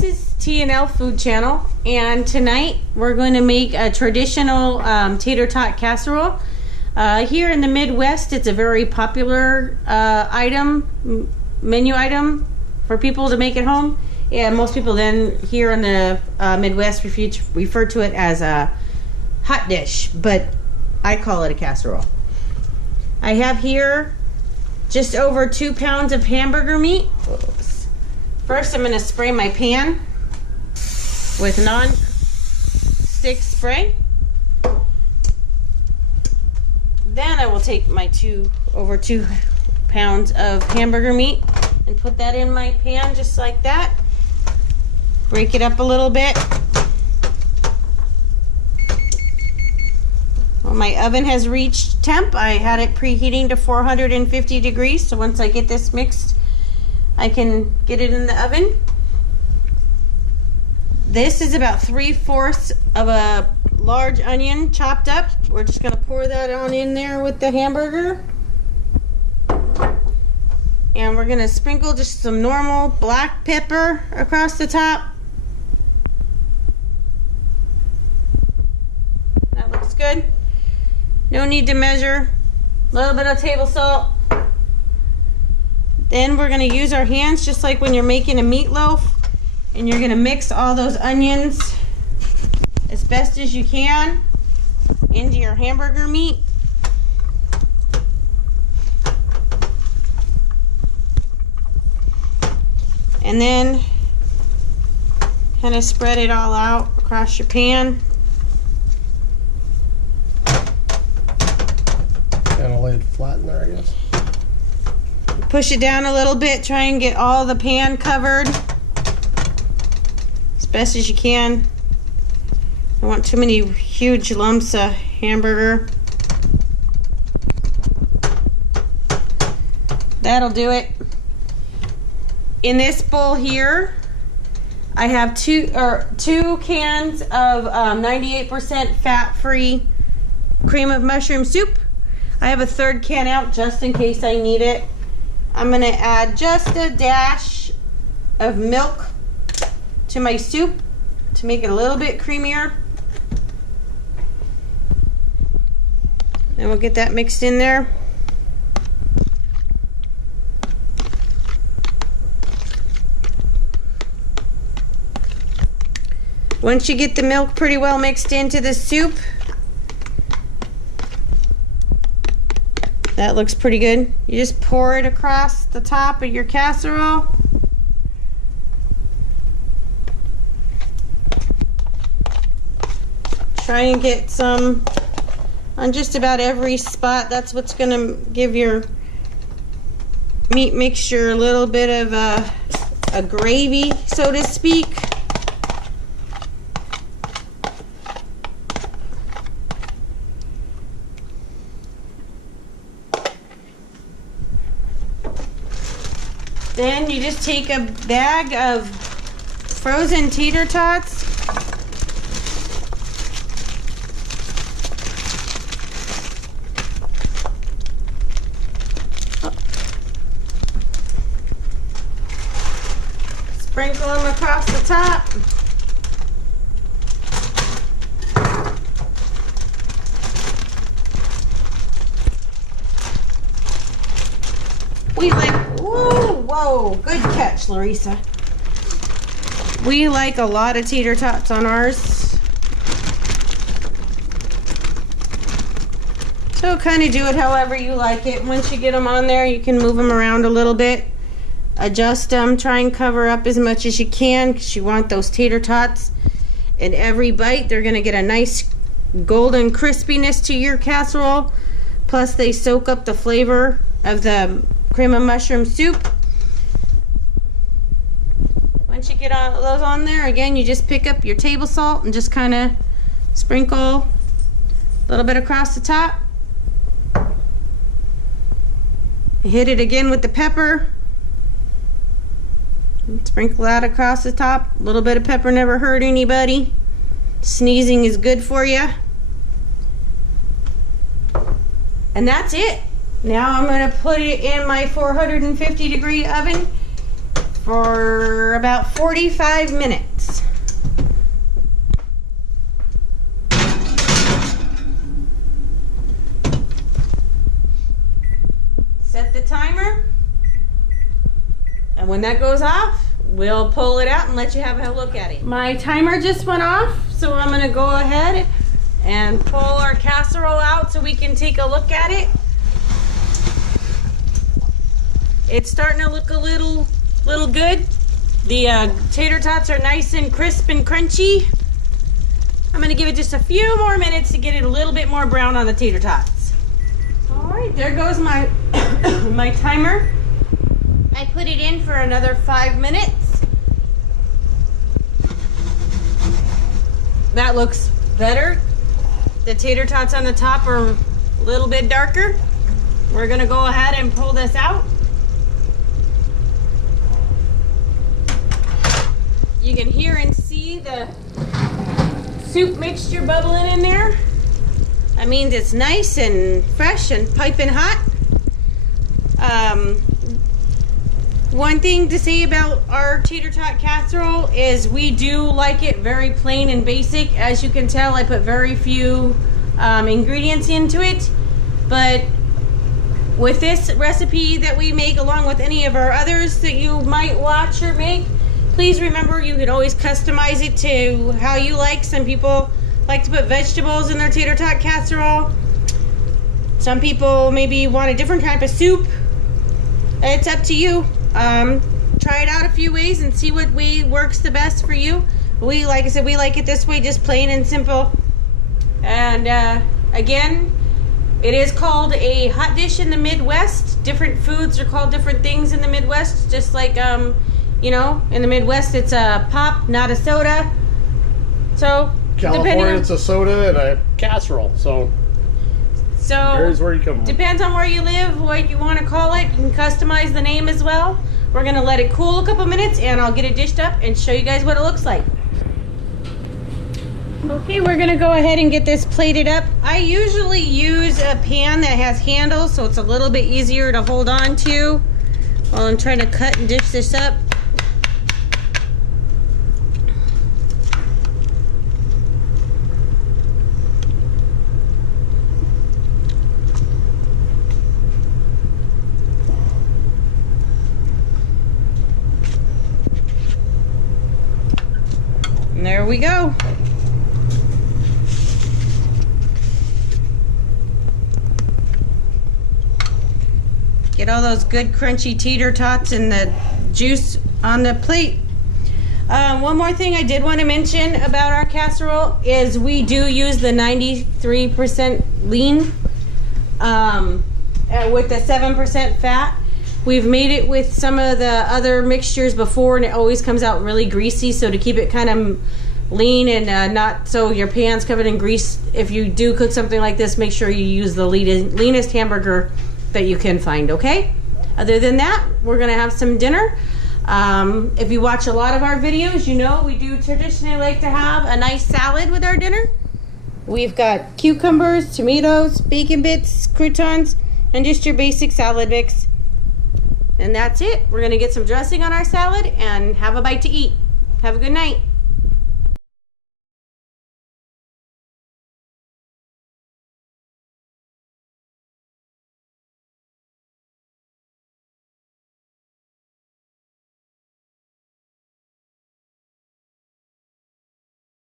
this is T&L Food Channel, and tonight we're going to make a traditional tater tot casserole. Here in the Midwest, it's a very popular menu item for people to make at home. And most people then here in the Midwest refer to it as a hot dish, but I call it a casserole. I have here just over 2 pounds of hamburger meat. First, I'm going to spray my pan with non-stick spray. Then I will take my over 2 pounds of hamburger meat and put that in my pan just like that. Break it up a little bit. Well, my oven has reached temp. I had it preheating to 450 degrees, so once I get this mixed, I can get it in the oven. This is about 3/4 of a large onion chopped up. We're just going to pour that on in there with the hamburger. And we're going to sprinkle just some normal black pepper across the top. That looks good. No need to measure. A little bit of table salt. Then we're going to use our hands just like when you're making a meatloaf, and you're going to mix all those onions as best as you can into your hamburger meat. And then kind of spread it all out across your pan. Kind of lay it flat in there, I guess. Push it down a little bit, try and get all the pan covered as best as you can. I don't want too many huge lumps of hamburger. That'll do it. In this bowl here, I have two cans of 98% fat-free cream of mushroom soup. I have a 3rd can out just in case I need it. I'm going to add just a dash of milk to my soup to make it a little bit creamier. And we'll get that mixed in there. Once you get the milk pretty well mixed into the soup, that looks pretty good. You just pour it across the top of your casserole. Try and get some on just about every spot. That's what's going to give your meat mixture a little bit of a gravy, so to speak. Then you just take a bag of frozen tater tots. Sprinkle them across the top. We like, whoa, good catch, Larissa. We like a lot of tater tots on ours. So kind of do it however you like it. Once you get them on there, you can move them around a little bit. Adjust them, try and cover up as much as you can because you want those tater tots. In every bite, they're going to get a nice golden crispiness to your casserole. Plus, they soak up the flavor of the cream of mushroom soup. Once you get all those on there, again, you just pick up your table salt and just kind of sprinkle a little bit across the top. Hit it again with the pepper. Sprinkle that across the top. A little bit of pepper never hurt anybody. Sneezing is good for you. And that's it. Now I'm going to put it in my 450 degree oven for about 45 minutes. Set the timer, and when that goes off, we'll pull it out and let you have a look at it. My timer just went off, so I'm gonna go ahead and pull our casserole out so we can take a look at it. It's starting to look a little good. The tater tots are nice and crisp and crunchy. I'm gonna give it just a few more minutes to get it a little bit more brown on the tater tots. All right, there goes my my timer. I put it in for another 5 minutes. That looks better. The tater tots on the top are a little bit darker. We're gonna go ahead and pull this out. You can hear and see the soup mixture bubbling in there. That means it's nice and fresh and piping hot. One thing to say about our tater tot casserole is we do like it very plain and basic. As you can tell, I put very few ingredients into it, but with this recipe that we make, along with any of our others that you might watch or make, please remember you can always customize it to how you like. Some people like to put vegetables in their tater tot casserole. Some people maybe want a different type of soup. It's up to you. Try it out a few ways and see what way works the best for you. We, like I said, we like it this way, just plain and simple. And again, it is called a hot dish in the Midwest. Different foods are called different things in the Midwest. Just like, you know, in the Midwest, it's a pop, not a soda. So, California, it's a soda and a casserole. So here's where you come from. Depends on where you live, what you want to call it. You can customize the name as well. We're going to let it cool a couple minutes, and I'll get it dished up and show you guys what it looks like. Okay, we're going to go ahead and get this plated up. I usually use a pan that has handles, so it's a little bit easier to hold on to while I'm trying to cut and dish this up. And there we go. Get all those good crunchy tater tots and the juice on the plate. One more thing I did want to mention about our casserole is we do use the 93% lean with the 7% fat. We've made it with some of the other mixtures before, and it always comes out really greasy. So to keep it kind of lean and not so your pan's covered in grease, if you do cook something like this, make sure you use the leanest hamburger that you can find, okay? Other than that, we're gonna have some dinner. If you watch a lot of our videos, you know we do traditionally like to have a nice salad with our dinner. We've got cucumbers, tomatoes, bacon bits, croutons, and just your basic salad mix. And that's it. We're gonna get some dressing on our salad and have a bite to eat. Have a good night.